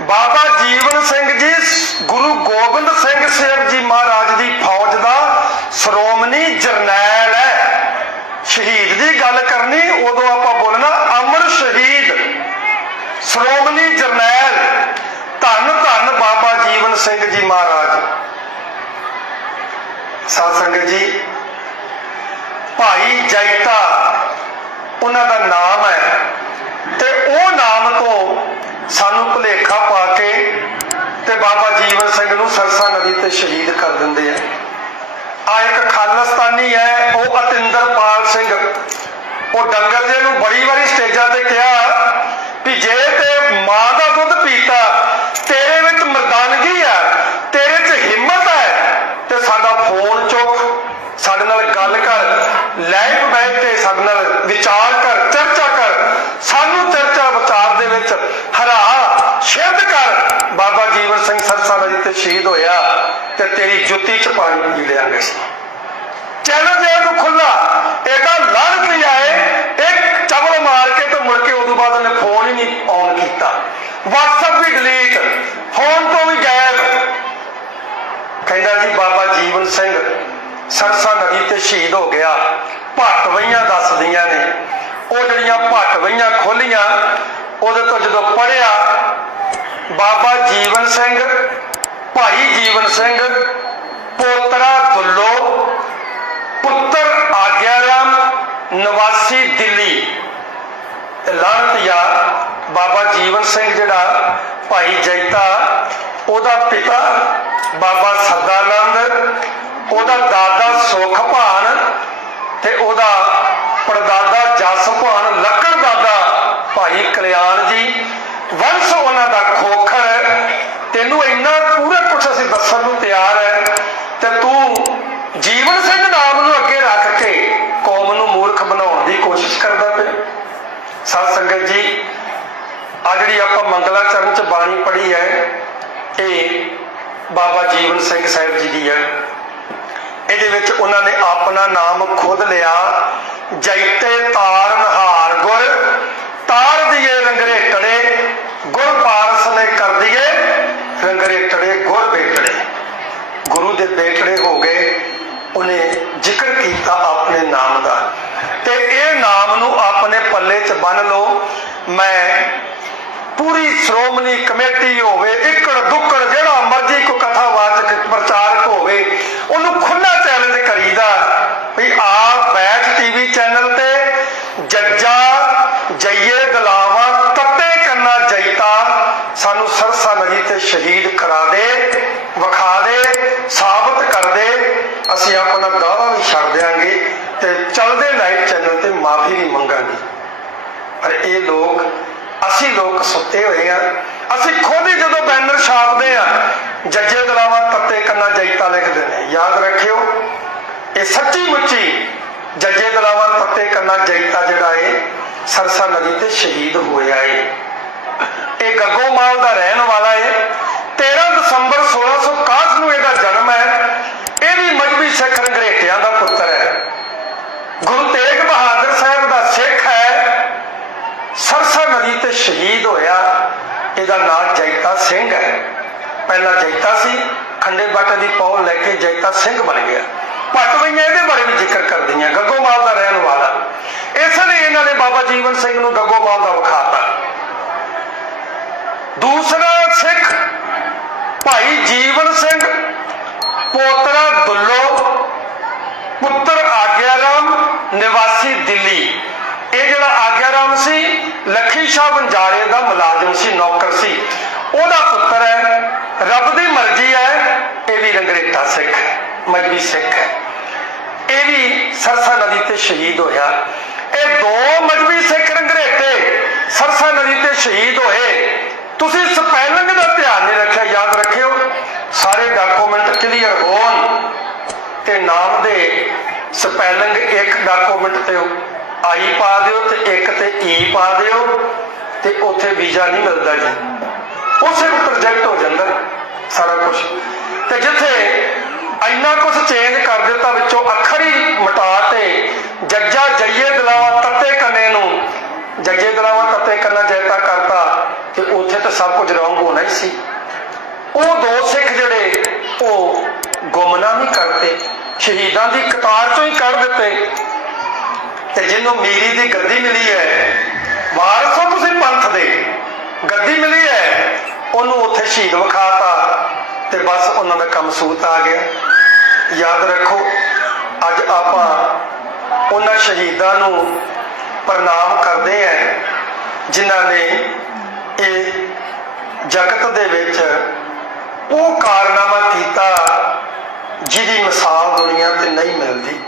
ਬਾਬਾ ਜੀਵਨ ਸਿੰਘ ਜੀ, ਗੁਰੂ ਗੋਬਿੰਦ ਸਿੰਘ ਸਾਹਿਬ ਜੀ ਮਹਾਰਾਜ ਦੀ ਫੌਜ ਦਾ ਸ਼੍ਰੋਮਣੀ ਜਰਨੈਲ ਹੈ। ਸ਼ਹੀਦ ਦੀ ਗੱਲ ਕਰਨੀ, ਉਦੋਂ ਆਪਾਂ ਬੋਲਣਾ ਅਮਰ ਸ਼ਹੀਦ, ਸ਼੍ਰੋਮਣੀ ਜਰਨੈਲ। ਧੰਨ ਧੰਨ ਬਾਬਾ ਜੀਵਨ ਸਿੰਘ ਜੀ ਮਹਾਰਾਜ। ਸਾਧ ਸੰਗਤ ਜੀ, ਭਾਈ ਜੈਤਾ, ਉਹਨਾਂ ਦਾ ਨਾਮ ਹੈ। ਤੇ ਉਹ ਨਾਮ ਤੋਂ ਸਾਨੂੰ ਭੁਲੇਖਾ ਪਾ ਕੇ ਤੇ ਬਾਬਾ ਜੀਵਨ ਸਿੰਘ ਨੂੰ ਸਰਸਾ ਨਦੀ ਤੇ ਸ਼ਹੀਦ ਕਰ ਦਿੰਦੇ ਆ। ਆ ਇੱਕ ਖਾਲਸਤਾਨੀ ਹੈ, ਉਹ ਅਤਿੰਦਰਪਾਲ ਸਿੰਘ। ਉਹ ਡੰਗਰ ਜੇ ਨੂੰ ਬੜੀ ਵਾਰੀ ਸਟੇਜਾਂ ਤੇ ਕਿਹਾ ਵੀ ਜੇ ਤੇ ਮਾਂ ਦਾ ਦੁੱਧ ਪੀਤਾ, ਤੇਰੇ ਵਿੱਚ ਮਰਦਾਨਗੀ ਆ, ਤੇਰੇ 'ਚ ਹਿੰਮਤ ਹੈ ਤੇ ਸਾਡਾ ਫੋਨ ਚੁੱਕ, ਸਾਡੇ ਨਾਲ ਗੱਲ ਕਰ ਲਾਈਵ ਬੈਠ ਕੇ ਸਾਡੇ ਨਾਲ ਵਿਚਾਰ ਕਰ ਚਰਚਾ ਕਰ ਸਾਨੂੰ ਚਰਚਾ ਵਿਚਾਰ ਦੇ ਵਿੱਚ ਹਰਾ ਸ਼ਿਰਦ ਕਰ ਬਾਬਾ ਜੀਵਨ ਸਿੰਘ ਸਰਸਾ ਨਦੀ ਤੇ ਸ਼ਹੀਦ ਹੋਇਆ ਤੇ ਤੇਰੀ ਜੁੱਤੀ 'ਚ ਪਾਣੀ ਪੀ ਲਿਆਂਗੇ ਚੈਲੰਜ ਹੈ ਨੂੰ ਖੁੱਲਾ ਇਹਦਾ ਲੜ ਵੀ ਆਏ, ਇੱਕ ਚਵਲ ਮਾਰ ਕੇ ਤੇ ਮੁੜ ਕੇ ਉਦੋਂ ਬਾਅਦ ਉਹਨੇ ਫੋਨ ਹੀ ਨਹੀਂ ਆਨ ਕੀਤਾ। WhatsApp ਵੀ ਡਿਲੀਟ ਫੋਨ ਤੋਂ ਵੀ ਗਾਇਬ ਕਹਿੰਦਾ ਜੀ, ਬਾਬਾ ਜੀਵਨ ਸਿੰਘ, ਸਰਸਾ ਨਦੀ ਤੇ ਸ਼ਹੀਦ ਹੋ ਗਿਆ। ਭੱਟਵਈਆਂ ਦੱਸਦੀਆਂ ਨੇ। ਉਹ ਜਿਹੜੀਆਂ ਭੱਟਵਈਆਂ ਖੋਲੀਆਂ, ਉਹਦੇ ਤੋਂ ਜਦੋਂ ਪੜਿਆ ਬਾਬਾ ਜੀਵਨ ਸਿੰਘ ਭਾਈ ਜੀਵਨ ਸਿੰਘ, ਪੋਤਰਾ ਦੁੱਲੋ, ਪੁੱਤਰ ਆਗਿਆਰਾਮ, ਨਿਵਾਸੀ ਦਿੱਲੀ। ਤੇ ਲਾਹਨਤਿਆ ਬਾਬਾ ਜੀਵਨ ਸਿੰਘ ਜਿਹੜਾ ਭਾਈ ਜੈਤਾ, ਉਹਦਾ ਪਿਤਾ ਬਾਬਾ ਸੱਦਾਨੰਦ ਉਹਦਾ ਦਾਦਾ ਸੁਖਭਾਨ ਤੇ ਉਹਦਾ ਪੜਦਾਦਾ ਜਸਭਾਨ ਲੱਕੜ ਦਾਦਾ ਭਾਈ ਕਲਿਆਣ ਜੀ ਵੰਸ਼ ਉਹਨਾਂ ਦਾ ਖੋਖਰ ਤੈਨੂੰ ਇੰਨਾ ਪੂਰਾ ਕੁਝ ਅਸੀਂ ਦੱਸਣ ਨੂੰ ਤਿਆਰ ਹੈ ਤੇ ਤੂੰ ਜੀਵਨ ਸਿੰਘ ਨਾਮ ਨੂੰ ਅੱਗੇ ਰੱਖ ਕੇ ਕੌਮ ਨੂੰ ਮੂਰਖ ਬਣਾਉਣ ਦੀ ਕੋਸ਼ਿਸ਼ ਕਰਦਾ ਪਿਆ ਸਾਧ ਸੰਗਤ ਜੀ ਆ ਜਿਹੜੀ ਆਪਾਂ ਮੰਗਲਾ ਚਰਨ ਚ ਬਾਣੀ ਪੜ੍ਹੀ ਹੈ ਇਹ ਬਾਬਾ ਜੀਵਨ ਸਿੰਘ ਸਾਹਿਬ ਜੀ ਦੀ ਹੈ ਇਹਦੇ ਵਿੱਚ ਉਹਨਾਂ ਨੇ ਆਪਣਾ ਨਾਮ ਖੁਦ ਲਿਆ, ਜੈਤੇ ਤਾਰ ਨਹਾਰ ਗੁਰ, ਤਾਰ ਦੀਏ ਰੰਗਰੇਟੜੇ ਗੁਰ ਪਾਰਸ ਨੇ ਕਰ ਦੀਏ ਰੰਗਰੇਟੜੇ ਗੁਰ ਬੇਟੜੇ ਗੁਰੂ ਦੇ ਬੇਟੜੇ ਹੋ ਗਏ, ਉਹਨੇ ਜ਼ਿਕਰ ਕੀਤਾ ਆਪਣੇ ਨਾਮ ਦਾ। ਤੇ ਇਹ ਨਾਮ ਨੂੰ ਆਪਣੇ ਪੱਲੇ 'ਚ ਬੰਨ ਲਓ, ਮੈਂ ਪੂਰੀ ਸ਼੍ਰੋਮਣੀ ਕਮੇਟੀ ਹੋਵੇ, ਇੱਕੜ ਦੁੱਕੜ ਜਿਹੜਾ ਮਰਜ਼ੀ ਕੋ ਕਥਾਵਾਚਕ ਪ੍ਰਚਾਰਕ ਹੋਵੇ, ਉਹਨੂੰ ਖੁੱਲਾ ਚੈਲੰਜ ਕਰੀਦਾ ਵੀ ਆ ਬੈਠ ਟੀਵੀ ਚੈਨਲ ਤੇ ਜੱਜਾ ਜਈਏ ਦਲਾਵਾ, ਤੱਤੇ ਕੰਨਾ ਜੈਤਾ, ਸਾਨੂੰ ਸਰਸਾ ਨਦੀ ਤੇ ਸ਼ਹੀਦ ਕਰਾ ਦੇ, ਵਿਖਾ ਦੇ, ਸਾਬਤ ਕਰ ਦੇ, ਅਸੀਂ ਆਪਣਾ ਦਾਵਾ ਵੀ ਛੱਡ ਦਿਆਂਗੇ ਤੇ ਚੱਲਦੇ ਲਾਈਵ ਚੈਨਲ ਤੇ ਮਾਫੀ ਵੀ ਮੰਗਾਂਗੇ। ਪਰ ਇਹ ਲੋਕ ਅਸੀਂ ਲੋਕ ਸੁੱਤੇ ਹੋਏ ਆ। ਅਸੀਂ ਖੁਦ ਹੀ ਜਦੋਂ ਬੈਨਰ ਛਾਪਦੇ ਆ, ਜੱਜੇ ਦਲਾਵਾ ਤੱਤੇ ਕੰਨਾ ਜੈਤਾ ਲਿਖਦੇ ਨੇ। ਯਾਦ ਰੱਖਿਓ, ਇਹ ਸੱਚੀ ਮੁੱਚੀ ਜੱਜੇ ਦਲਾਵਾ ਤੱਤੇ ਕੰਨਾ ਜੈਤਾ ਜਿਹੜਾ ਏ, ਸਰਸਾ ਨਦੀ ਤੇ ਸ਼ਹੀਦ ਹੋਇਆ ਏ। ਇਹ ਗੱਗੋਮਾਲ ਦਾ ਰਹਿਣ ਵਾਲਾ ਏ 13 ਦਸੰਬਰ 1661 ਨੂੰ ਇਹਦਾ ਜਨਮ ਹੈ ਇਹ ਵੀ ਮਜਬੀ ਸਿੱਖ ਰੰਗਰੇਟਿਆਂ ਦਾ ਪੁੱਤਰ ਹੈ ਗੁਰੂ ਤੇਗ ਬਹਾਦਰ ਸਾਹਿਬ ਦਾ ਸਿੱਖ ਹੈ ਸਰਸਾ ਨਦੀ ਤੇ ਸ਼ਹੀਦ ਹੋਇਆ ਇਹਦਾ ਨਾਮ ਜੈਤਾ ਸਿੰਘ ਹੈ। ਪਹਿਲਾਂ ਜੈਤਾ ਸੀ, ਖੰਡੇ ਬਾਟੇ ਦੀ ਪੌਲ ਲੈ ਕੇ ਜੈਤਾ ਸਿੰਘ ਬਣ ਗਿਆ। ਪਟਵਈਆਂ ਇਹਦੇ ਬਾਰੇ ਵੀ ਜ਼ਿਕਰ ਕਰਦੀਆਂ, ਗੱਗੋ ਮਾਲ ਦਾ ਰਹਿਣ ਵਾਲਾ। ਇਸ ਲਈ ਇਹਨਾਂ ਨੇ ਬਾਬਾ ਜੀਵਨ ਸਿੰਘ ਨੂੰ ਗੱਗੋ ਮਾਲ ਦਾ ਵਿਖਾਤਾ। ਦੂਸਰਾ ਸਿੱਖ ਭਾਈ ਜੀਵਨ ਸਿੰਘ, ਪੋਤਰਾ ਦੁੱਲੋ, ਪੁੱਤਰ ਆਗਿਆਰਾਮ, ਨਿਵਾਸੀ ਦਿੱਲੀ। ਇਹ ਜਿਹੜਾ ਆਗਿਆਰਾਮ ਸੀ, ਲੱਖੀ ਸ਼ਾਹ ਬੰਜਾਰੇ ਦਾ ਮੁਲਾਜ਼ਮ ਸੀ, ਨੌਕਰ ਸੀ। ਉਹਦਾ ਪੁੱਤਰ ਹੈ, ਰੱਬ ਦੀ ਮਰਜ਼ੀ ਹੈ, ਇਹ ਵੀ ਰੰਗਰੇਟਾ ਸਿੱਖ ਮਜਬੀ ਸਿੱਖ ਹੈ। ਇਹ ਵੀ ਸਰਸਾ ਨਦੀ ਤੇ ਸ਼ਹੀਦ ਹੋਇਆ। ਇਹ ਦੋ ਮਜਬੀ ਸਿੱਖ ਰੰਗਰੇਟੇ ਸਰਸਾ ਨਦੀ ਤੇ ਸ਼ਹੀਦ ਹੋਏ। ਤੁਸੀਂ ਸਪੈਲਿੰਗ ਦਾ ਧਿਆਨ ਨਹੀਂ ਰੱਖਿਆ, ਯਾਦ ਰੱਖਿਓ। ਸਾਰੇ ਡਾਕੂਮੈਂਟ ਕਲੀਅਰ ਹੋਣ ਤੇ ਨਾਮ ਦੇ ਸਪੈਲਿੰਗ ਇੱਕ ਡਾਕੂਮੈਂਟ ਤੇ ਆਈ ਪਾ ਦਿਓ ਤੇ ਇੱਕ ਤੇ ਈ ਪਾ ਦਿਓ ਤੇ ਉੱਥੇ ਵੀਜ਼ਾ ਨਹੀਂ ਮਿਲਦਾ ਜੀ। ਉਸੇ ਨੂੰ ਪ੍ਰੋਜੈਕਟ ਹੋ ਜਾਂਦਾ ਸਾਰਾ ਕੁਝ ਤੇ ਜਿੱਥੇ ਇੰਨਾ ਕੁਝ ਚੇਂਜ ਕਰ ਦਿੱਤਾ ਵਿੱਚੋਂ ਅੱਖਰ ਹੀ ਮਿਟਾ ਤੇ ਜੱਜਾ ਜਈਏ ਦਿਲਾਵਾ ਤੱਤੇ ਕੰਨੇ ਨੂੰ, ਜੱਜੇ ਦਲਾਵਾਂ ਤੱਤੇ ਕੰਨਾ ਜੈਤਾ ਕਰਤਾ ਕਿ ਉੱਥੇ ਤਾਂ ਸਭ ਕੁਝ ਰੌਂਗ ਹੋਣਾ ਹੀ ਸੀ। ਉਹ ਦੋ ਸਿੱਖ ਜਿਹੜੇ, ਉਹ ਗੁੰਮਨਾਮੀ ਕਰਤੇ ਸ਼ਹੀਦਾਂ ਦੀ ਕਤਾਰ ਚੋਂ ਹੀ ਕੱਢ ਦਿੱਤੇ। ਤੇ ਜਿਹਨੂੰ ਮੀਰੀ ਦੀ ਗੱਦੀ ਮਿਲੀ ਹੈ, ਵਾਰਸ ਹੋ ਤੁਸੀਂ ਪੰਥ ਦੇ, ਗੱਦੀ ਮਿਲੀ ਹੈ, ਉਹਨੂੰ ਉੱਥੇ ਸ਼ਹੀਦ ਵਿਖਾਤਾ ਤੇ ਬਸ ਉਹਨਾਂ ਦਾ ਕੰਮ ਸੂਤ ਆ ਗਿਆ। ਯਾਦ ਰੱਖੋ, ਅੱਜ ਆਪਾਂ ਉਹਨਾਂ ਸ਼ਹੀਦਾਂ ਨੂੰ ਪ੍ਰਣਾਮ ਕਰਦੇ ਹਾਂ, ਜਿਨ੍ਹਾਂ ਨੇ ਇਹ ਜਗਤ ਦੇ ਵਿੱਚ ਉਹ ਕਾਰਨਾਮਾ ਕੀਤਾ ਜਿਹਦੀ ਮਿਸਾਲ ਦੁਨੀਆ ਤੇ ਨਹੀਂ ਮਿਲਦੀ।